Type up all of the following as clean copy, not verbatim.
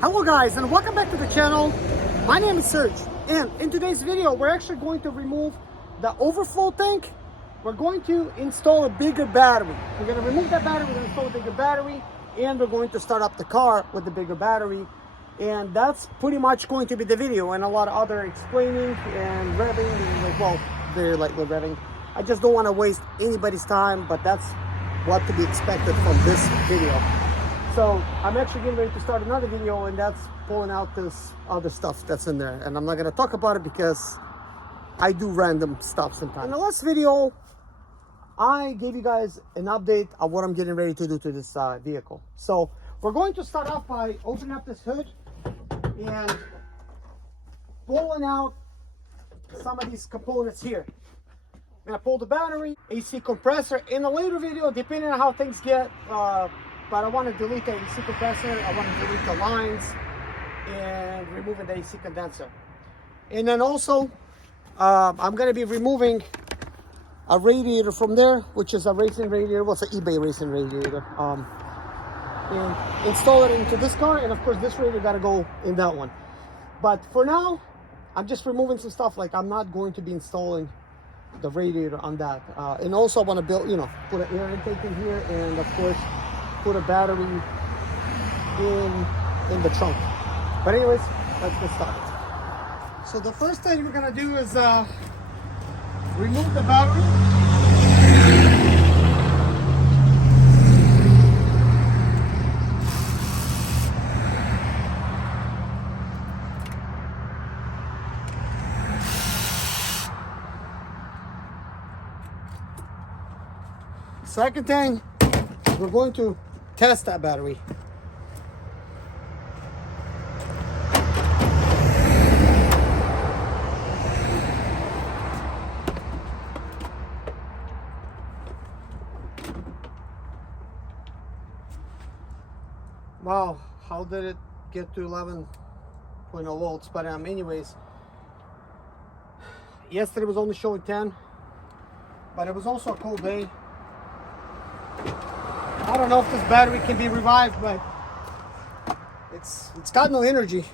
Hello guys, and welcome back to the channel. My name is Serge, and in today's video we're actually going to remove the overflow tank. We're going to install a bigger battery. We're going to remove that battery, we're going to install a bigger battery, and we're going to start up the car with the bigger battery. And that's pretty much going to be the video, and a lot of other explaining and revving, and well, very lightly revving. I just don't want to waste anybody's time, but that's what to be expected from this video. So I'm actually getting ready to start another video, and that's pulling out this other stuff that's in there. And I'm not going to talk about it because I do random stuff sometimes. In the last video, I gave you guys an update of what I'm getting ready to do to this vehicle. So we're going to start off by opening up this hood and pulling out some of these components here. I'm going to pull the battery, AC compressor. In a later video, depending on how things get, but I want to delete the AC compressor, I want to delete the lines, and removing the AC condenser. And then also, I'm going to be removing a radiator from there, which is a racing radiator, well, it's an eBay racing radiator. And install it into this car, and of course this radiator got to go in that one. But for now, I'm just removing some stuff, like I'm not going to be installing the radiator on that. And also I want to build, put an air intake in here, and of course, put a battery in the trunk. But anyways, let's get started. So the first thing we're gonna do is remove the battery. Second thing, we're going to test that battery. Wow, how did it get to 11.0 volts? But anyways, yesterday was only showing 10, but it was also a cold day. I don't know if this battery can be revived, but it's got no energy.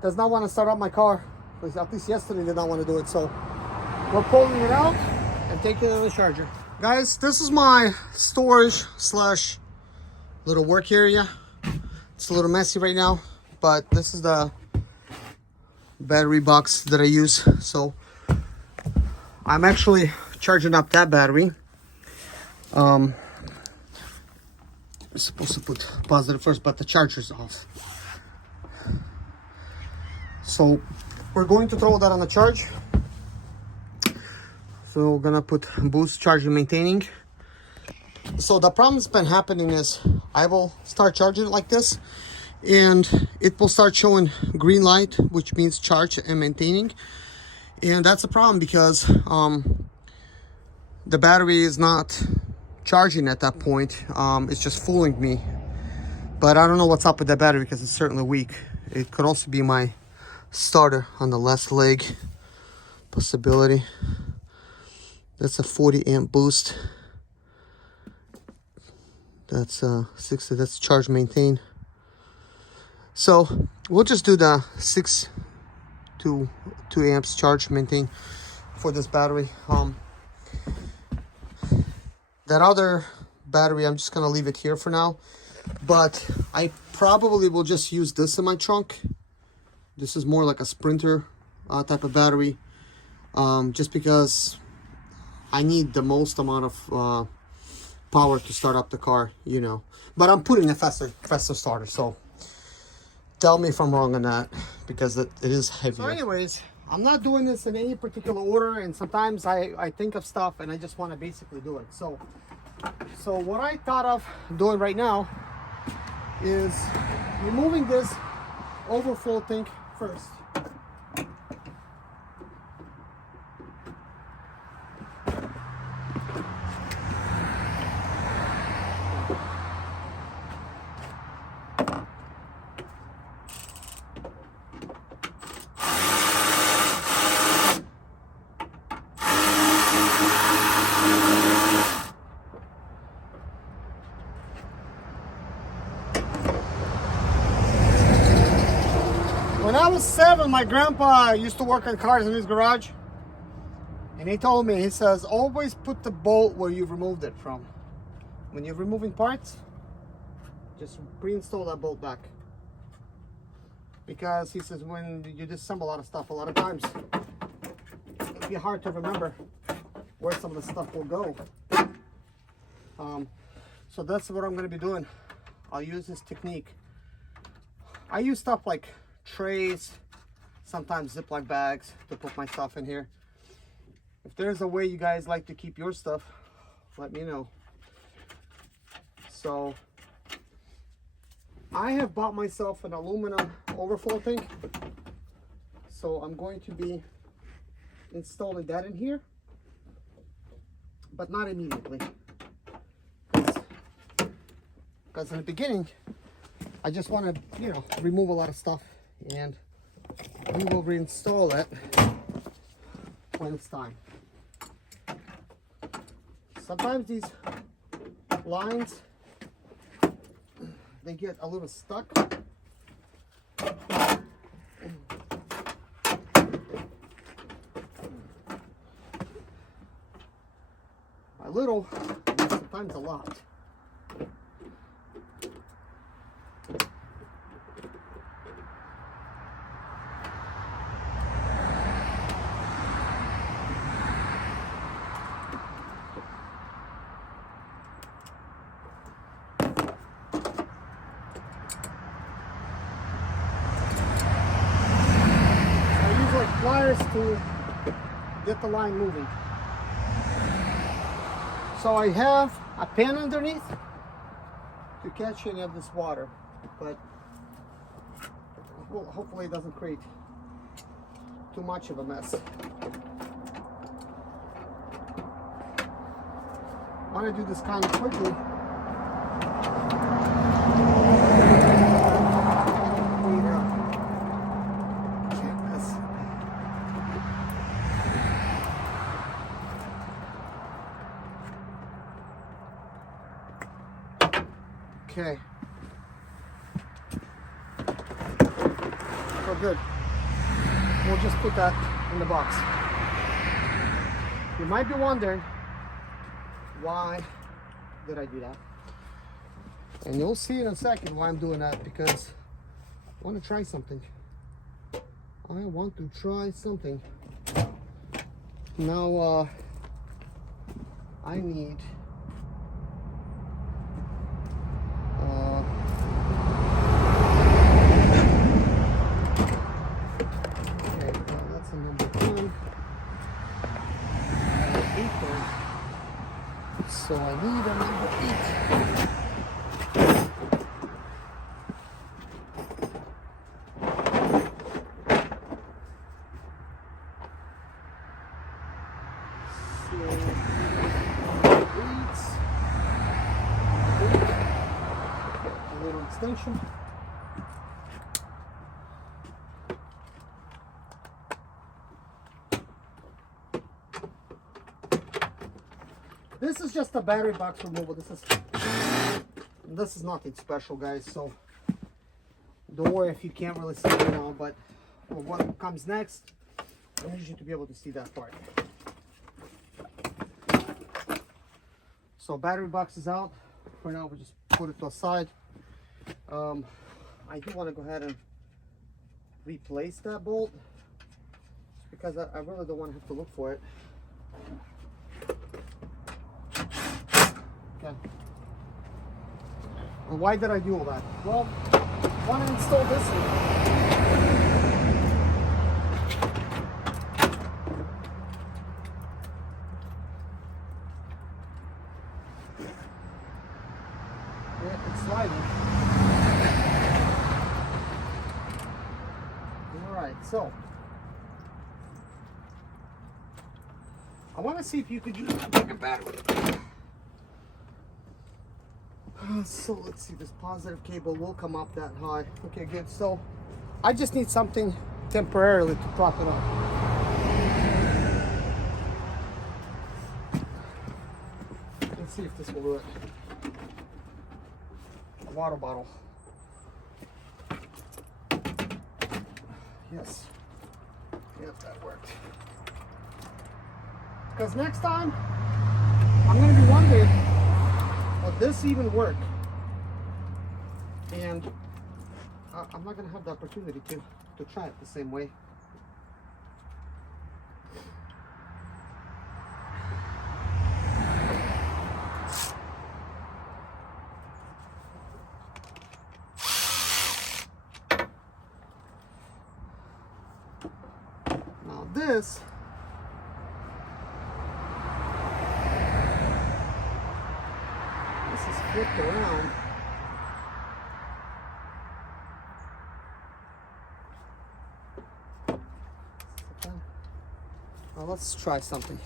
Does not want to start up my car. At least yesterday did not want to do it. So we're pulling it out and taking it to the charger. Guys, this is my storage slash little work area. It's a little messy right now, but this is the battery box that I use. So I'm actually charging up that battery. I'm supposed to put positive first, but the charger's off. So we're going to throw that on the charge. So we're gonna put boost, charging, maintaining. So the problem that's been happening is I will start charging it like this, and it will start showing green light, which means charge and maintaining. And that's a problem because the battery is not charging at that point. It's just fooling me, but I don't know what's up with that battery because it's certainly weak. It could also be my starter on the left leg possibility. That's a 40 amp boost. That's 60, that's charge maintain. So we'll just do the 6 to 2 amps charge maintain for this battery. That other battery, I'm just gonna leave it here for now, but I probably will just use this in my trunk. This is more like a Sprinter type of battery, just because I need the most amount of power to start up the car, but I'm putting a faster starter, so tell me if I'm wrong on that, because it is heavier. So anyways, I'm not doing this in any particular order, and sometimes I think of stuff and I just want to basically do it. So what I thought of doing right now is removing this overflow tank first. When I was 7, my grandpa used to work on cars in his garage. And he told me, he says, always put the bolt where you removed it from. When you're removing parts, just pre-install that bolt back. Because he says when you disassemble a lot of stuff, a lot of times, it'll be hard to remember where some of the stuff will go. So that's what I'm going to be doing. I'll use this technique. I use stuff like trays, sometimes Ziploc bags to put my stuff in here. If there's a way you guys like to keep your stuff, let me know. So I have bought myself an aluminum overflow tank. So I'm going to be installing that in here, but not immediately. Because in the beginning, I just want to, you know, remove a lot of stuff, and we will reinstall it when it's time. Sometimes these lines, they get a little stuck. A little, sometimes a lot. Pliers to get the line moving. So I have a pan underneath to catch any of this water, but well, hopefully it doesn't create too much of a mess. I want to do this kind of quickly. Okay. So good. We'll just put that in the box. You might be wondering, why did I do that? And you'll see in a second why I'm doing that, because I want to try something. I want to try something. Now, I need so I need a number 8. A little extension. This is just a battery box removal. This is nothing special, guys, so don't worry if you can't really see it now, but for what comes next, I need you to be able to see that part. So battery box is out. For now, we'll just put it to the side. I do want to go ahead and replace that bolt, because I really don't want to have to look for it. Okay. And why did I do all that? Well, I want to install this in. Yeah, it's sliding. Alright, so I want to see if you could use a bigger battery. So let's see, this positive cable will come up that high. Okay, good. So I just need something temporarily to prop it up. Let's see if this will do it. A water bottle. Yes. Yep, that worked. Because next time, I'm going to be wondering, will this even work? And I'm not going to have the opportunity to try it the same way. Now this is flipped around. Now let's try something.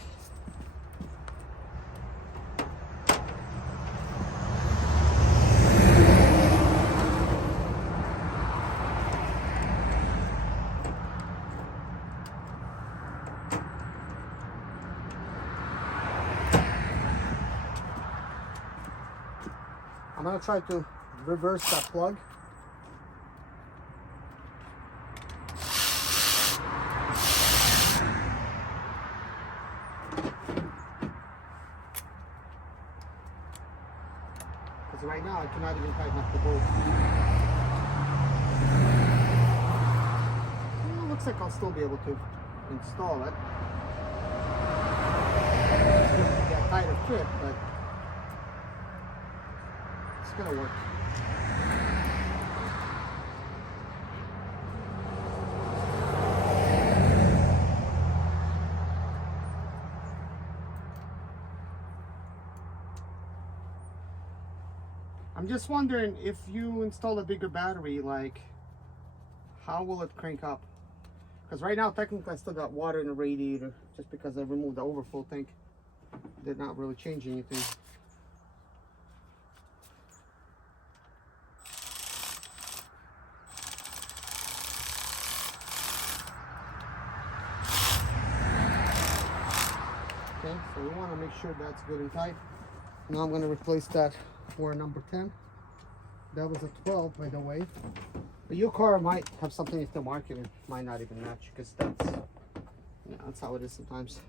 I'm going to try to reverse that plug. Because right now I cannot even tighten up the bolt. Well, looks like I'll still be able to install it. It's going to get a tighter fit, but it's gonna work. I'm just wondering, if you install a bigger battery, like, how will it crank up? Because right now, technically, I still got water in the radiator, just because I removed the overflow tank. Did not really change anything. Okay, so we want to make sure that's good and tight. Now I'm going to replace that for number 10. That was a 12, by the way. But your car might have something if the market it might not even match, because that's how it is sometimes.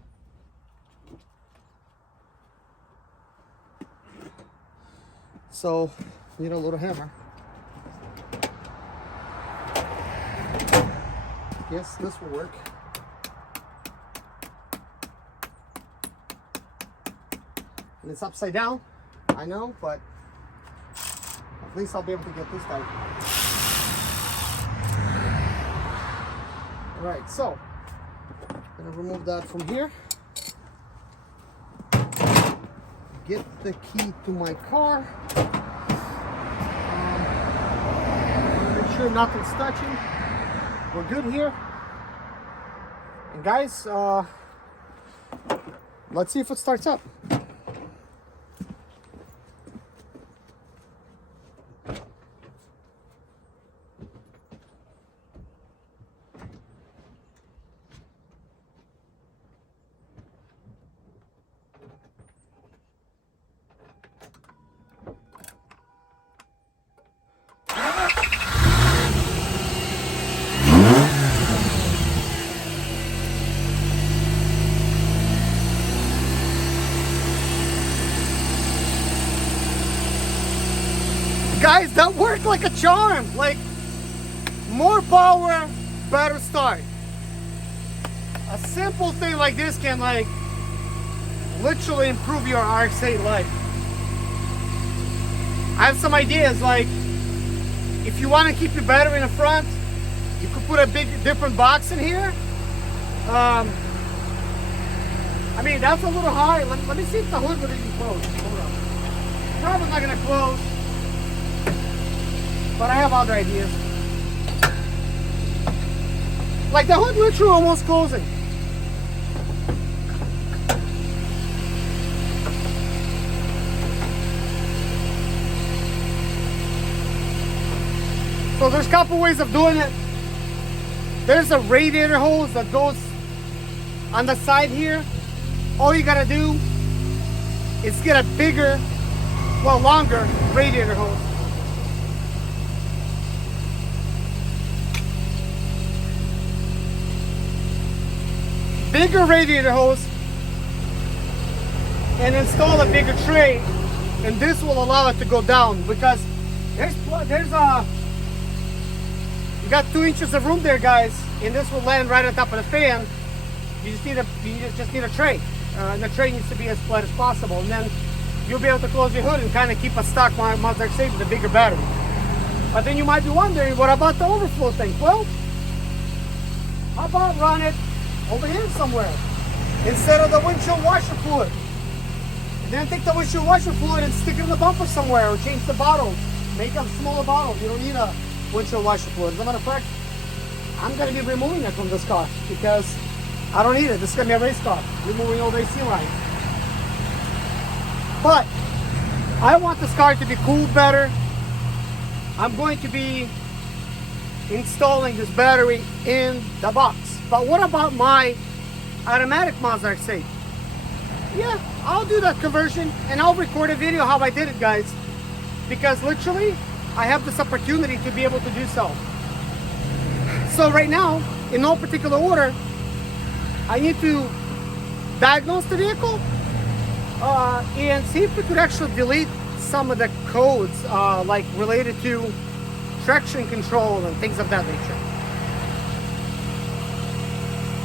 So, need a little hammer. Yes, this will work. And it's upside down, I know, but at least I'll be able to get this tight. Alright, so I'm gonna remove that from here. Get the key to my car. Make sure nothing's touching. We're good here. And guys, let's see if it starts up. Guys, that worked like a charm. Like, more power, better start. A simple thing like this can, like, literally improve your RX-8 life. I have some ideas, like, if you want to keep your battery in the front, you could put a big different box in here. I mean, that's a little high. Let me see if the hood would even close. Hold on. Probably not gonna close, but I have other ideas. Like, the hood literally almost closing. So there's a couple ways of doing it. There's a radiator hose that goes on the side here. All you gotta do is get a bigger, well, longer radiator hose. bigger radiator hose and install a bigger tray, and this will allow it to go down, because there's you got 2 inches of room there, guys, and this will land right on top of the fan. You just need a tray, and the tray needs to be as flat as possible, and then you'll be able to close your hood and kind of keep a stock Mazda RX-8 with a bigger battery. But then you might be wondering, what about the overflow tank? Well, how about run it over here somewhere instead of the windshield washer fluid? And then take the windshield washer fluid and stick it in the bumper somewhere, or change the bottle. Make a smaller bottle. You don't need a windshield washer fluid. As a matter of fact, I'm going to be removing it from this car because I don't need it. This is going to be a race car. Removing all the AC lines. But I want this car to be cooled better. I'm going to be installing this battery in the box. But what about my automatic Mazda RX-8? Yeah, I'll do that conversion, and I'll record a video how I did it, guys, because literally I have this opportunity to be able to do so. So right now, in no particular order, I need to diagnose the vehicle and see if we could actually delete some of the codes like related to traction control and things of that nature.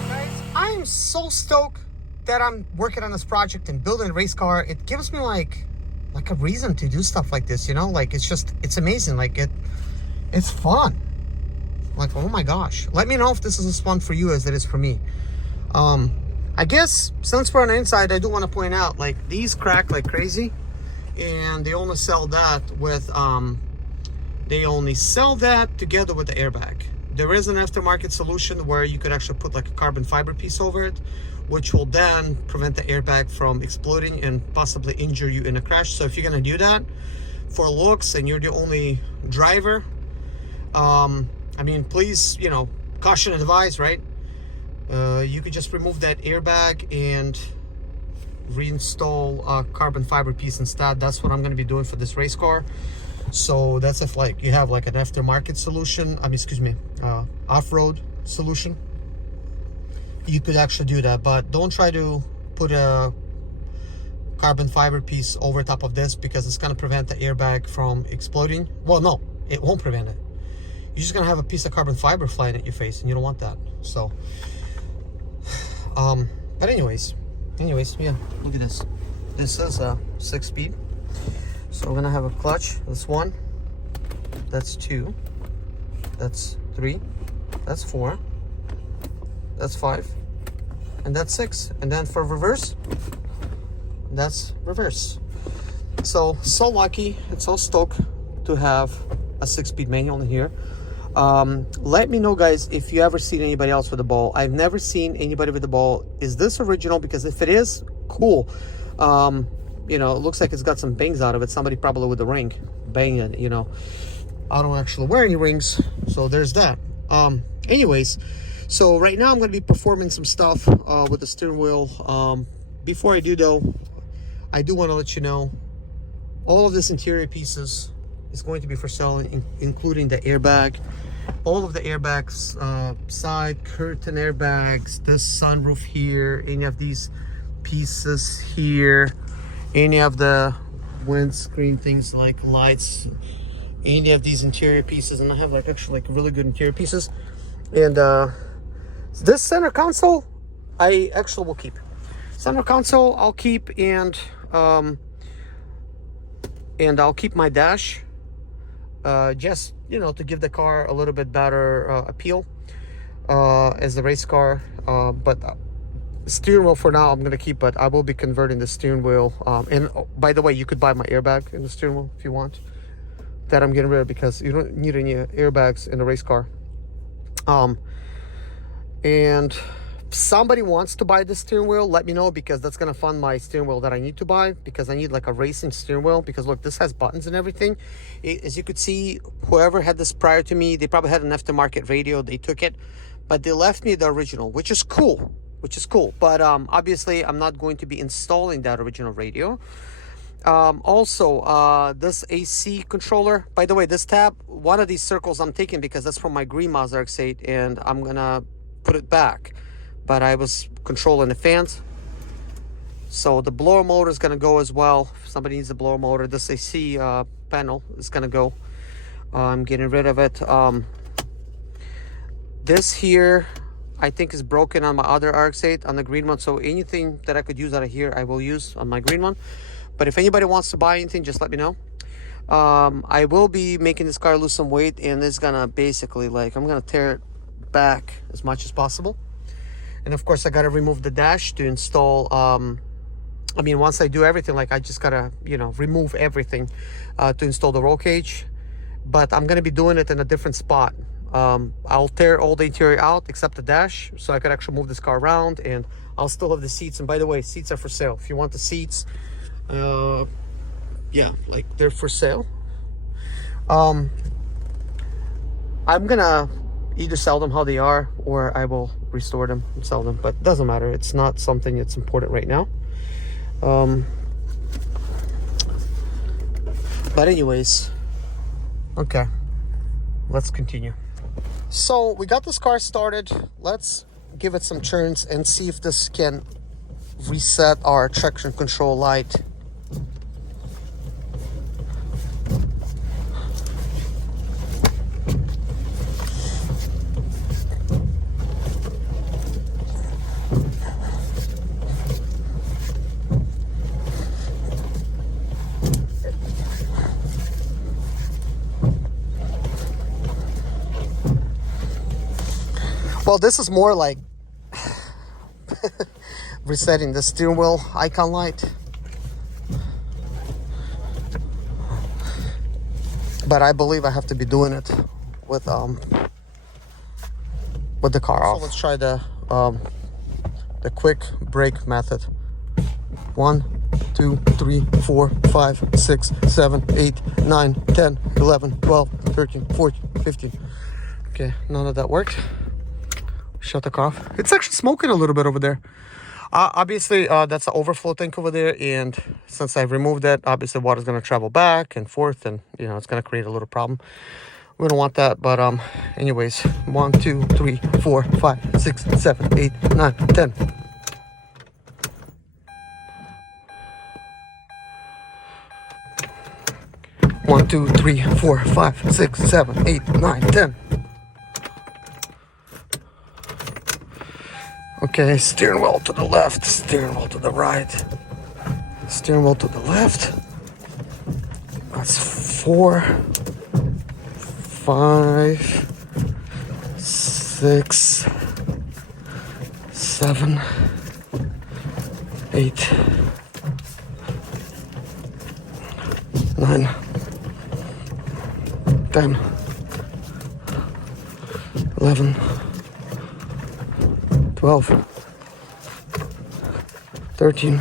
Guys, I am so stoked that I'm working on this project and building a race car. It gives me like a reason to do stuff like this, you know? Like, it's amazing. Like, it's fun. Like, oh my gosh. Let me know if this is as fun for you as it is for me. I guess since we're on the inside, I do want to point out, like, these crack like crazy, and they only sell that with together with the airbag. There is an aftermarket solution where you could actually put like a carbon fiber piece over it, which will then prevent the airbag from exploding and possibly injure you in a crash. So if you're gonna do that for looks and you're the only driver, I mean, please, you know, caution advised, right? You could just remove that airbag and reinstall a carbon fiber piece instead. That's what I'm going to be doing for this race car. So that's if like you have like an aftermarket solution, off-road solution, you could actually do that. But don't try to put a carbon fiber piece over top of this, because it's going to prevent the airbag from exploding. Well, no, it won't prevent it. You're just going to have a piece of carbon fiber flying at your face, and you don't want that. So but anyways, yeah, look at this. This is a 6-speed. So we're gonna have a clutch. That's 1, that's 2, that's 3, that's 4, that's 5, and that's 6. And then for reverse, that's reverse. So lucky and so stoked to have a 6-speed manual in here. Let me know, guys, if you ever seen anybody else with a ball. I've never seen anybody with a ball. Is this original? Because if it is, cool. You know, it looks like it's got some bangs out of it. Somebody probably with a ring banging it, you know. I don't actually wear any rings, so there's that. Anyways, so right now I'm going to be performing some stuff with the steering wheel. Before I do, though, I do want to let you know all of this interior pieces is going to be for sale, including the airbag, all of the airbags, side curtain airbags, this sunroof here, any of these pieces here, any of the windscreen things like lights, any of these interior pieces. And I have like actually like really good interior pieces. And this center console I actually will keep. Center console I'll keep, and I'll keep my dash, just, you know, to give the car a little bit better appeal as a race car. But steering wheel for now I'm gonna keep, but I will be converting the steering wheel. And by the way, you could buy my airbag in the steering wheel if you want. That I'm getting rid of, because you don't need any airbags in a race car. And if somebody wants to buy the steering wheel, let me know, because that's gonna fund my steering wheel that I need to buy, because I need like a racing steering wheel. Because look, this has buttons and everything. As you could see, whoever had this prior to me, they probably had an aftermarket radio. They took it, but they left me the original, which is cool. But obviously I'm not going to be installing that original radio. Also, this AC controller, by the way, this tab, one of these circles I'm taking because that's from my green Mazda RX-8, and I'm gonna put it back. but I was controlling the fans. So the blower motor is going to go as well. If somebody needs a blower motor, this AC panel is going to go. I'm getting rid of it. This here, I think, is broken on my other RX-8 on the green one. So anything that I could use out of here, I will use on my green one. But if anybody wants to buy anything, just let me know. I will be making this car lose some weight, and it's gonna basically, like, I'm gonna tear it back as much as possible. And of course, I gotta remove the dash to install. I mean, once I do everything, like, I just gotta, you know, remove everything to install the roll cage. But I'm gonna be doing it in a different spot. I'll tear all the interior out except the dash, so I could actually move this car around, and I'll still have the seats. And by the way, seats are for sale. If you want the seats, yeah, like, they're for sale. I'm gonna either sell them how they are, or I will restore them and sell them, but it doesn't matter. It's not something that's important right now. But anyways, okay, let's continue. So we got this car started. Let's give it some turns and see if this can reset our traction control light. Well, this is more like resetting the steering wheel icon light. But I believe I have to be doing it with the car off. So let's try the quick brake method. 1, 2, 3, 4, 5, 6, 7, 8, 9, 10, 11, 12, 13, 14, 15. Okay, none of that worked. Shut the car off. It's actually smoking a little bit over there. Obviously, that's an overflow tank over there, and since I've removed that, obviously water's going to travel back and forth, and, you know, it's going to create a little problem. We don't want that, but anyways, 1, 2, 3, 4, 5, 6, 7, 8, 9, 10. One, 2, 3, 4, 5, 6, 7, 8, 9, 10. Okay, steering wheel to the left, steering wheel to the right, steering wheel to the left. That's 4, 5, 6, 7, 8, 9, 10, 11, 12, 13,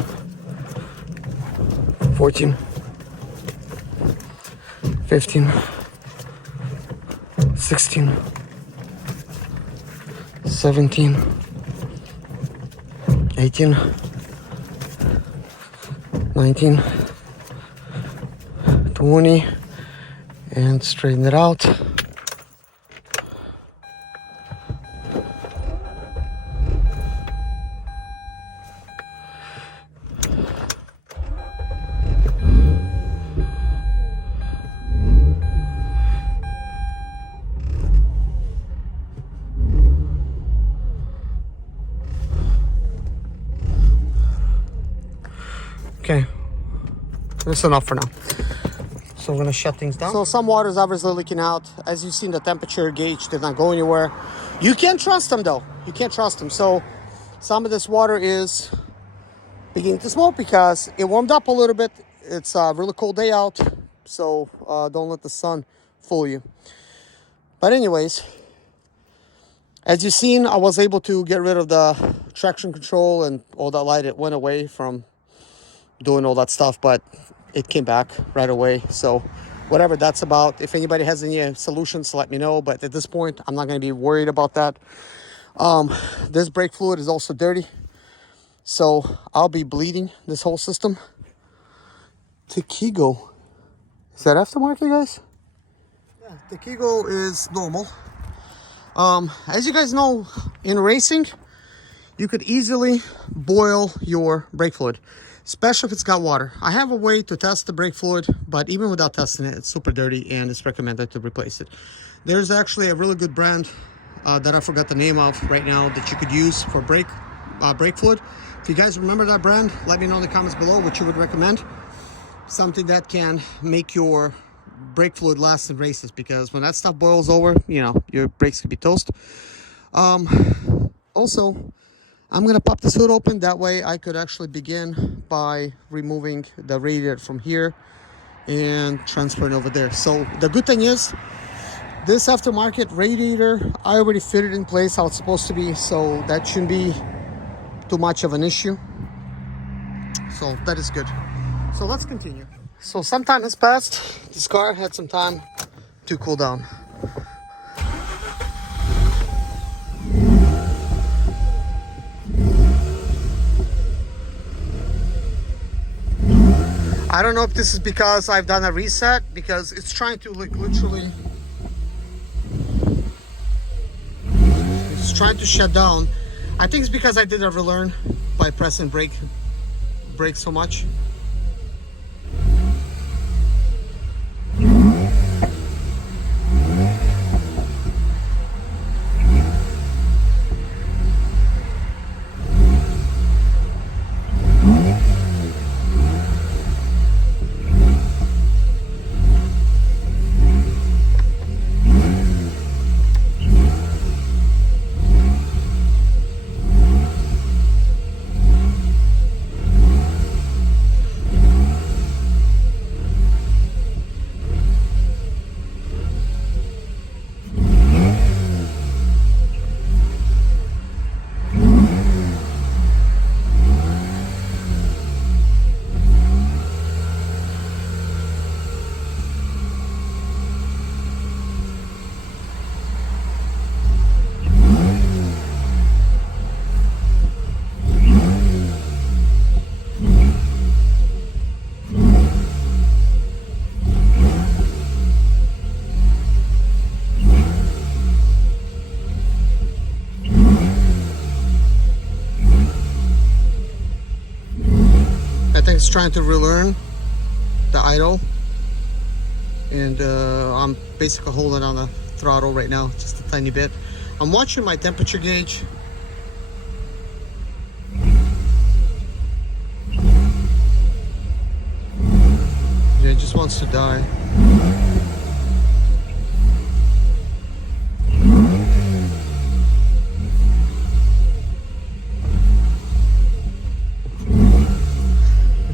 14, 15, 16, 17, 18, 19, 20, and straighten it out. Okay, that's enough for now. So we're gonna shut things down. So some water is obviously leaking out. As you've seen, the temperature gauge did not go anywhere. You can't trust them though. You can't trust them. So some of this water is beginning to smoke because it warmed up a little bit. It's a really cold day out. So don't let the sun fool you. But anyways, as you've seen, I was able to get rid of the traction control and all that light. It went away from doing all that stuff, but it came back right away. So whatever that's about, if anybody has any solutions, let me know. But at this point, I'm not going to be worried about that. This brake fluid is also dirty, so I'll be bleeding this whole system. Takigo, is that aftermarket, guys? Yeah, Takigo is normal. As you guys know, in racing, you could easily boil your brake fluid, especially if it's got water. I have a way to test the brake fluid, but even without testing it, it's super dirty and it's recommended to replace it. There's actually a really good brand that I forgot the name of right now that you could use for brake fluid. If you guys remember that brand, let me know in the comments below what you would recommend. Something that can make your brake fluid last in races, because when that stuff boils over, you know, your brakes could be toast. Also, I'm gonna pop this hood open. That way I could actually begin by removing the radiator from here and transferring over there. So the good thing is, this aftermarket radiator, I already fit it in place how it's supposed to be, so that shouldn't be too much of an issue. So that is good. So let's continue. So some time has passed. This car had some time to cool down. I don't know if this is because I've done a reset, because it's trying to like literally, it's trying to shut down. I think it's because I did a relearn by pressing brake so much. It's trying to relearn the idle, and I'm basically holding on the throttle right now just a tiny bit. I'm watching my temperature gauge. Yeah, it just wants to die.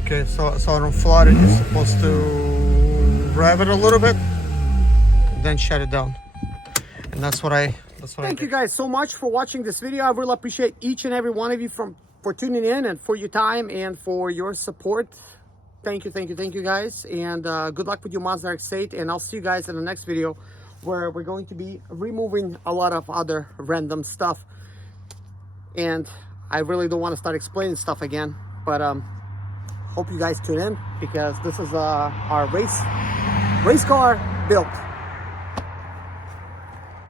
Okay, so I don't flood it. You're supposed to rev it a little bit, then shut it down. And that's what I Thank you guys so much for watching this video. I really appreciate each and every one of you for tuning in and for your time and for your support. Thank you guys. And good luck with your Mazda RX-8. And I'll see you guys in the next video, where we're going to be removing a lot of other random stuff. And I really don't want to start explaining stuff again, but hope you guys tune in, because this is our race car build.